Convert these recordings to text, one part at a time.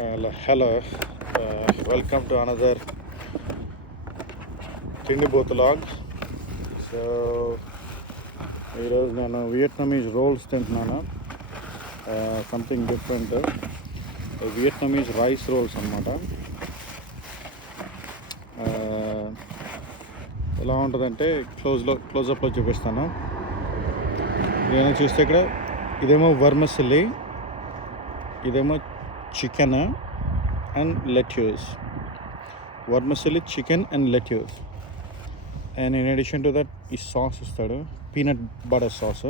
Hello, welcome to another Tindi Both Log. So ఈరోజు నేను Vietnamese rolls తింటున్నాను. Something different, Vietnamese rice rolls అనమాట. ఎలా ఉంటుందంటే క్లోజప్లో చూపిస్తాను. నేను చూస్తే ఇక్కడ ఇదేమో వర్మసిల్లీ, ఇదేమో chicken and lettuce. Vermicelli chicken and lettuce. And in addition to that ఈ సాస్ ఇస్తాడు, పీనట్ బటర్ సాస్.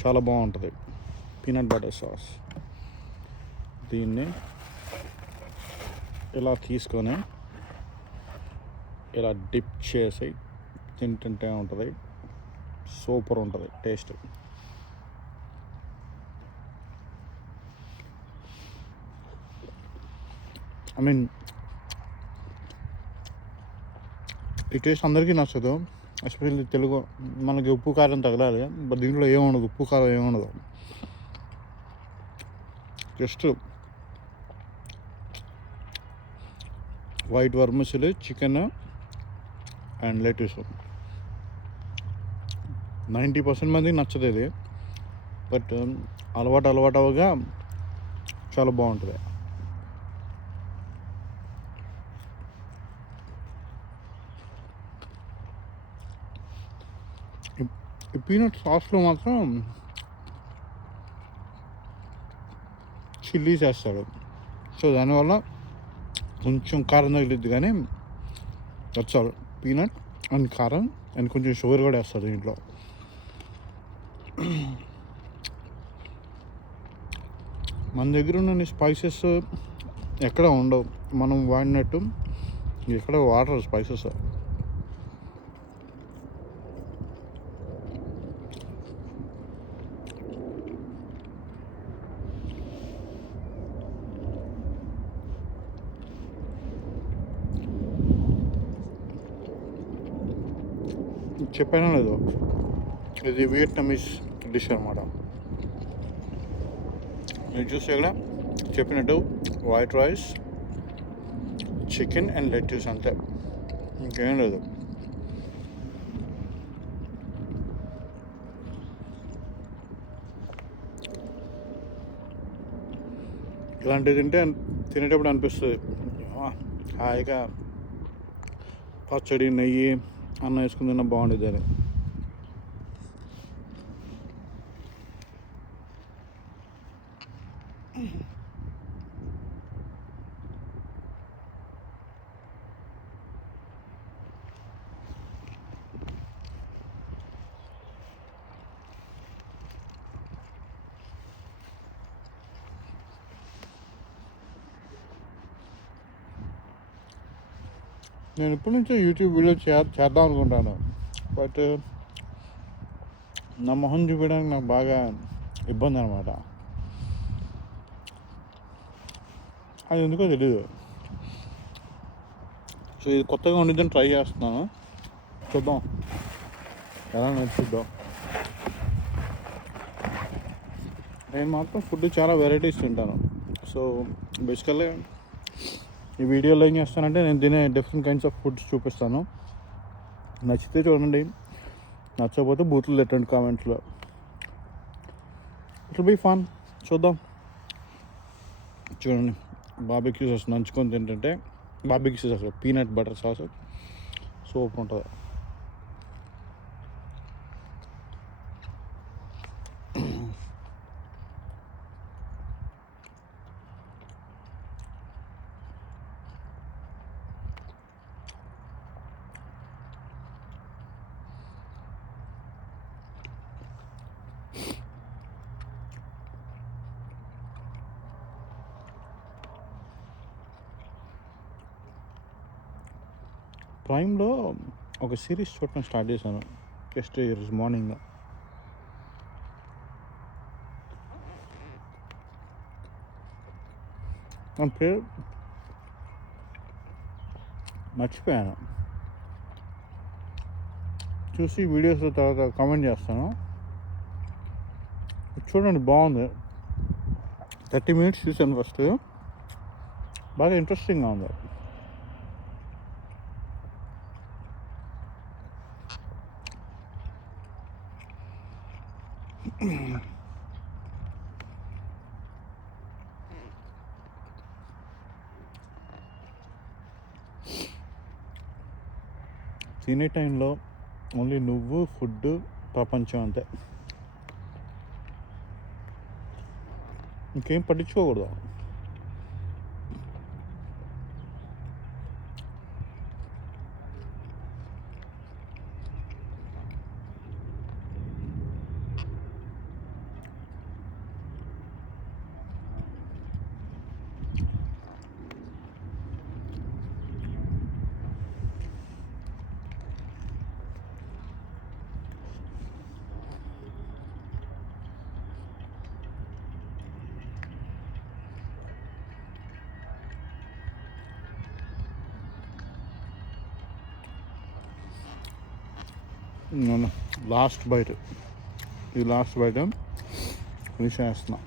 చాలా బాగుంటుంది పీనట్ బటర్ సాస్. దీన్ని ఇలా తీసుకొని ఇలా డిప్ చేసి తింటుంటే ఉంటుంది, సూపర్ ఉంటుంది టేస్ట్. ఐ మీన్ ఈ టేస్ట్ అందరికీ నచ్చదు, ఎస్పెషల్లీ తెలుగు. మనకి ఉప్పు కారం తగలాలి, బట్ దీంట్లో ఏముండదు, ఉప్పు కారం ఏముండదు. Just white vermicelli, chicken and lettuce. 90% మందికి నచ్చదు ఇది, బట్ అలవాటు అవగా చాలా బాగుంటుంది. ఈ పీనట్ సాస్లో మాత్రం చిల్లీస్ వేస్తాడు, సో దానివల్ల కొంచెం కారం తగిలిద్ది, కానీ వచ్చాడు పీనట్ అండ్ కారం అండ్ కొంచెం షుగర్ కూడా వేస్తాడు దీంట్లో. మన దగ్గర ఉన్న స్పైసెస్ ఎక్కడ ఉండవు, మనం వాడినట్టు ఎక్కడ వాడరు స్పైసెస్. చెప్పానో లేదు, ఇది వియట్నమీస్ డిష్ అనమాట. మీరు చూస్తే ఇక్కడ చెప్పినట్టు white rice, chicken and lettuce, అంతే, ఇంకేం లేదు. ఇలాంటివి తినేటప్పుడు అనిపిస్తుంది హాయిగా పచ్చడి, నెయ్యి, అన్నం వేసుకుని తిన్నా బాగుండేది అని. నేను ఇప్పటి నుంచో యూట్యూబ్ వీడియో చేద్దాం అనుకుంటాను, బట్ నా మొహం చూపించడానికి నాకు బాగా ఇబ్బంది అనమాట. అది ఎందుకో తెలీదు. సో ఇది కొత్తగా ఉండిద్దని ట్రై చేస్తున్నాను, చూద్దాం ఎలా నచ్చుద్దాం. నేను మాత్రం ఫుడ్ చాలా వెరైటీస్ తింటాను. సో బేసికల్లీ ఈ వీడియోలో ఏం చేస్తానంటే నేను తినే డిఫరెంట్ కైండ్స్ ఆఫ్ ఫుడ్స్ చూపిస్తాను. నచ్చితే చూడండి, నచ్చకపోతే బూతులు పెట్టండి కామెంట్స్లో. It will be fun. చూద్దాం. చూడండి, బార్బిక్యూ సాస్ నంచుకొని తింటుంటే, barbecue sauce peanut butter sauce super ఉంటుంది. ప్రైమ్లో ఒక సిరీస్ చూడటం స్టార్ట్ చేశాను జస్ట్ ఈరోజు మార్నింగ్. దాని పేరు మర్చిపోయాను, చూసి వీడియోస్ తర్వాత కామెంట్ చేస్తాను. చూడండి, బాగుంది. 30 minutes చూసాను ఫస్ట్. బాగా ఇంట్రెస్టింగ్గా ఉంది. తినే టైంలో ఓన్లీ నువ్వు, ఫుడ్, ప్రపంచం అంతే. ఇంకేం పట్టించుకోకూడదు. లాస్ట్ బైట్, ఇది లాస్ట్ బైట్ ఫినిష్ చేస్తున్నా.